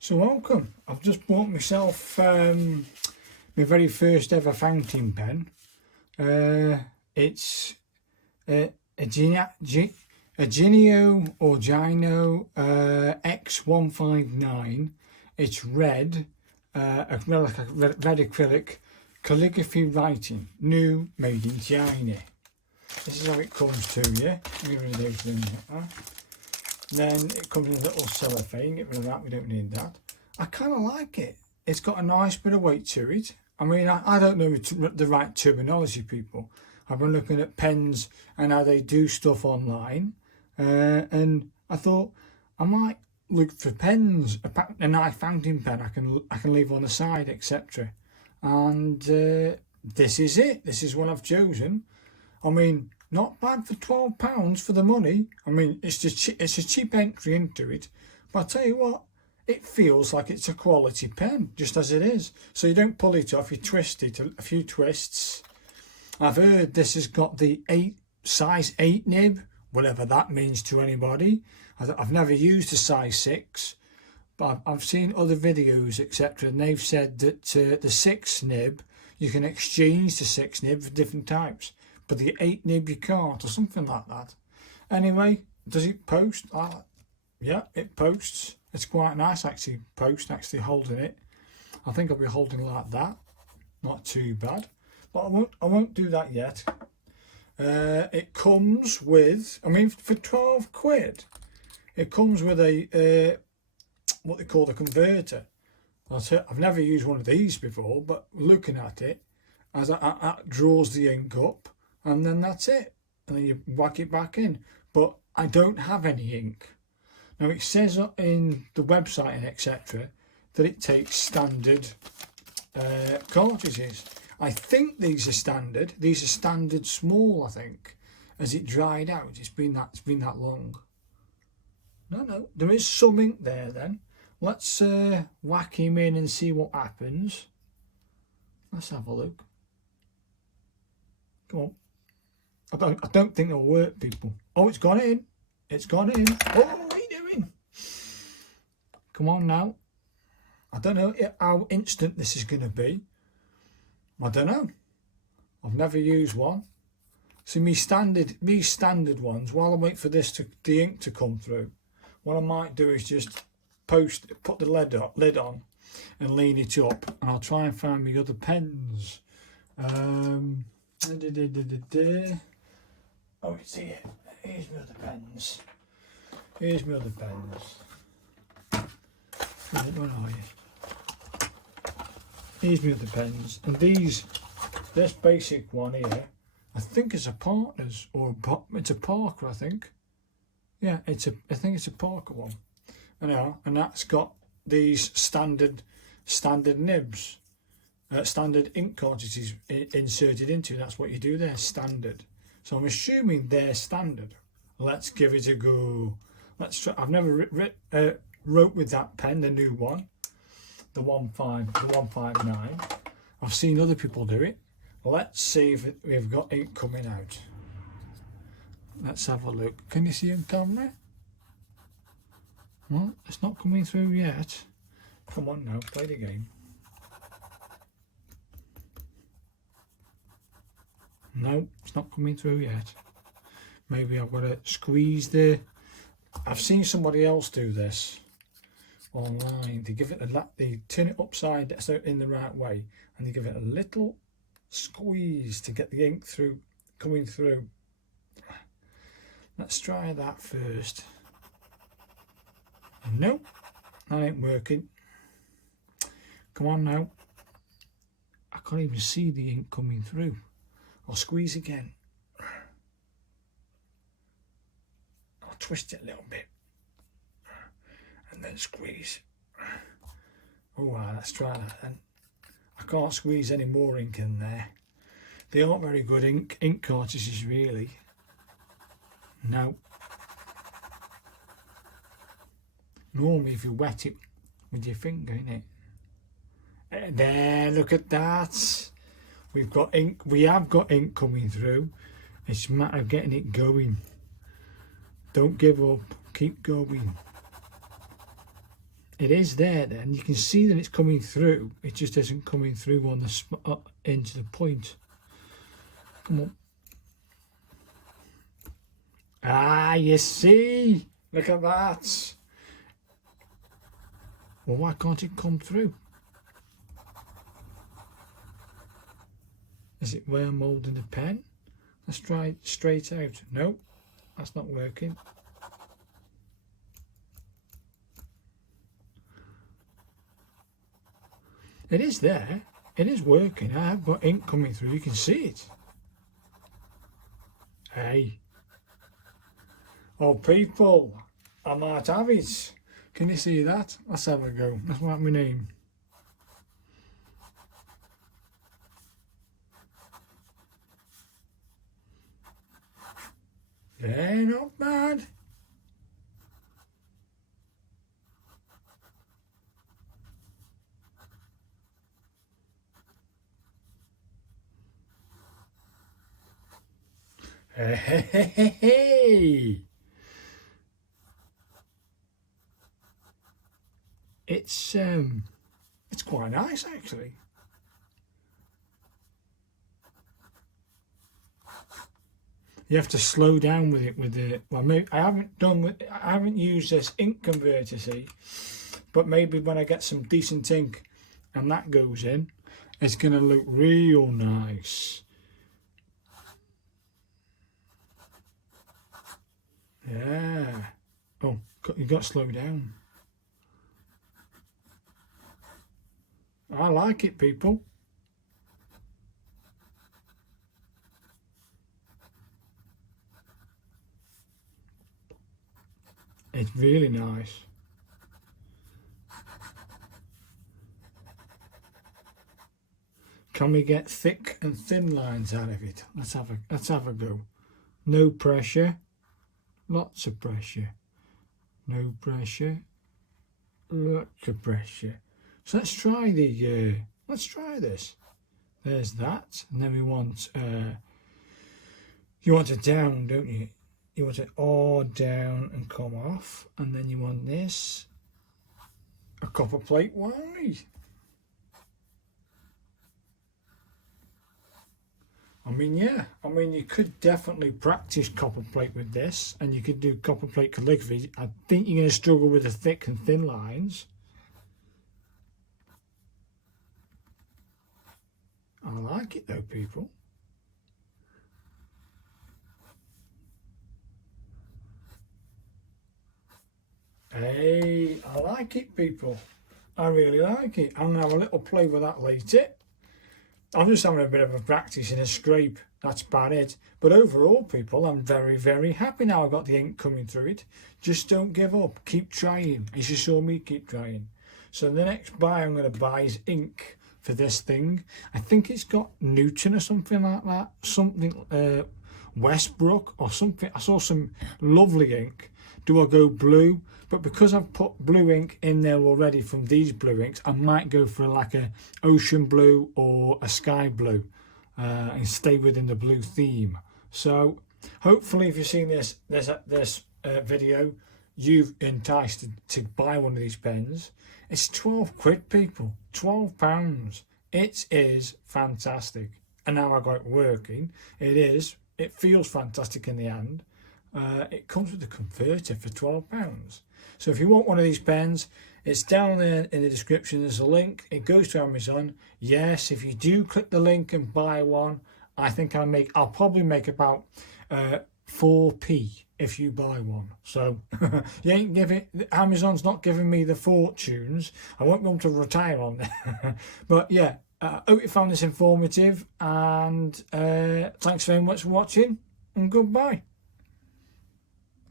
So welcome. I've just bought myself my very first ever fountain pen. It's a Jinhao or Jinhao X159. It's red, like a red acrylic calligraphy writing, new, made in China. This is how it comes to you. Get rid of those things like that. Then it comes in a little cellophane. Get rid of that, we don't need that. I kind of like it. It's got a nice bit of weight to it. I mean, I don't know the right terminology, people. I've been looking at pens and how they do stuff online. And I thought I might look for pens, a nice fountain pen I can leave on the side, etc. And this is it. This is what I've chosen. I mean, not bad for £12 for the money. I mean, it's a cheap entry into it. But I'll tell you what, it feels like it's a quality pen, just as it is. So you don't pull it off, you twist it a few twists. I've heard this has got the size 8 nib, whatever that means to anybody. I've never used a size 6, but I've seen other videos, etc. And they've said that the 6 nib, you can exchange the 6 nib for different types. But the 8 nib you can't, or something like that. Anyway, does it post? Yeah, it posts. It's quite nice actually, actually holding it. I think I'll be holding it like that. Not too bad. But I won't do that yet. It comes with, I mean, for 12 quid, it comes with a, what they call the converter. That's it. I've never used one of these before, but looking at it, as it draws the ink up, and then that's it, and then you whack it back in. But I don't have any ink. Now it says in the website and etc. that it takes standard cartridges. I think these are standard. These are standard small, I think. As it dried out, it's been that long. No, there is some ink there then. Let's whack him in and see what happens. Let's have a look. Come on. I don't think it'll work, people. Oh, it's gone in. It's gone in. Oh, what are you doing? Come on now. I don't know how instant this is going to be. I don't know. I've never used one. See, me standard ones, while I wait for the ink to come through, what I might do is just put the lid on and lean it up, and I'll try and find me other pens. Oh, it's here. Here's my other pens. Right, where are you? Here's my other pens. And this basic one here, I think it's a Partners, or it's a Parker, I think. Yeah, I think it's a Parker one. And that's got these standard nibs, standard ink cartridges inserted into. That's what you do there, standard. So I'm assuming they're standard. Let's give it a go. Let's try. I've never wrote with that pen, the new one, the 159. I've seen other people do it. Let's see if we've got ink coming out. Let's have a look. Can you see on camera? Well, it's not coming through yet. Come on now, play the game. No, it's not coming through yet. Maybe I've got to squeeze I've seen somebody else do this online. They give it they turn it upside down in the right way, and they give it a little squeeze to get the ink coming through. Let's try that first. Nope, that ain't working. Come on now. I can't even see the ink coming through. I'll squeeze again. I'll twist it a little bit and then squeeze. Oh wow, let's try that then. I can't squeeze any more ink in there. They aren't very good ink cartridges really. No. Normally if you wet it with your finger, innit? There, look at that. We've got ink. We have got ink coming through. It's a matter of getting it going. Don't give up. Keep going. it is there then. You can see that it's coming through. It just isn't coming through on the into the point. Come on. Ah, you see? Look at that. Well, why can't it come through? Is it where I'm holding the pen? Let's try it straight out. No, that's not working. It is there. It is working. I have got ink coming through. You can see it. Hey. Oh, people, I might have it. Can you see that? Let's have a go. Let's write my name. Yeah, not bad. Hey. It's quite nice actually. You have to slow down with it with the well. Maybe, I haven't used this ink converter, see, but maybe when I get some decent ink and that goes in, it's gonna look real nice. Yeah. Oh, you got to slow down. I like it, people. It's really nice. Can we get thick and thin lines out of it? Let's have a go. No pressure. Lots of pressure. No pressure. Lots of pressure. So let's try let's try this. There's that, and then we want you want it down, don't you? You want it all down and come off, and then you want this a copper plate wide. I mean, yeah, I mean, you could definitely practice copper plate with this, and you could do copper plate calligraphy. I think you're going to struggle with the thick and thin lines. I like it though, people. Hey, I like it, people. I really like it. I'm going to have a little play with that later. I'm just having a bit of a practice in a scrape. That's about it. But overall, people, I'm very, very happy now I've got the ink coming through it. Just don't give up. Keep trying. As you saw me keep trying. So the next buy I'm going to buy is ink for this thing. I think it's got Newton or something like that. Something Westbrook or something. I saw some lovely ink. Do I go blue? But because I've put blue ink in there already from these blue inks, I might go for like a ocean blue or a sky blue and stay within the blue theme. So hopefully if you've seen this video, you've enticed to buy one of these pens. It's 12 quid, people. £12. It is fantastic. And now I've got it working. It feels fantastic in the hand. It comes with a converter for £12. So if you want one of these pens, it's down there in the description. There's a link. It goes to Amazon. Yes, if you do click the link and buy one, I think I'll probably make about 4p if you buy one. So you ain't Amazon's not giving me the fortunes. I won't be able to retire on there. But yeah, I hope you found this informative, and thanks very much for watching, and goodbye.